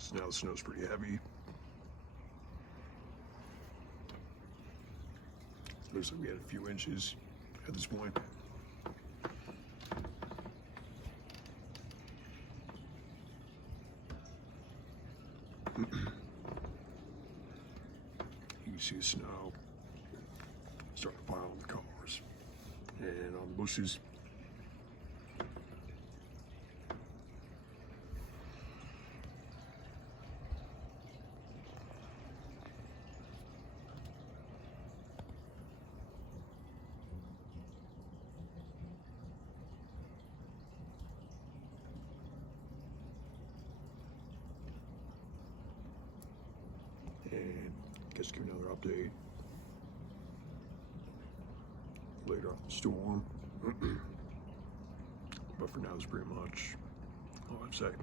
So now the snow's pretty heavy. Looks like we had a few inches at this point. You can see the snow starting to pile on the cars and on the bushes. And guess give another update later on the storm. But for now, it's pretty much all I've said.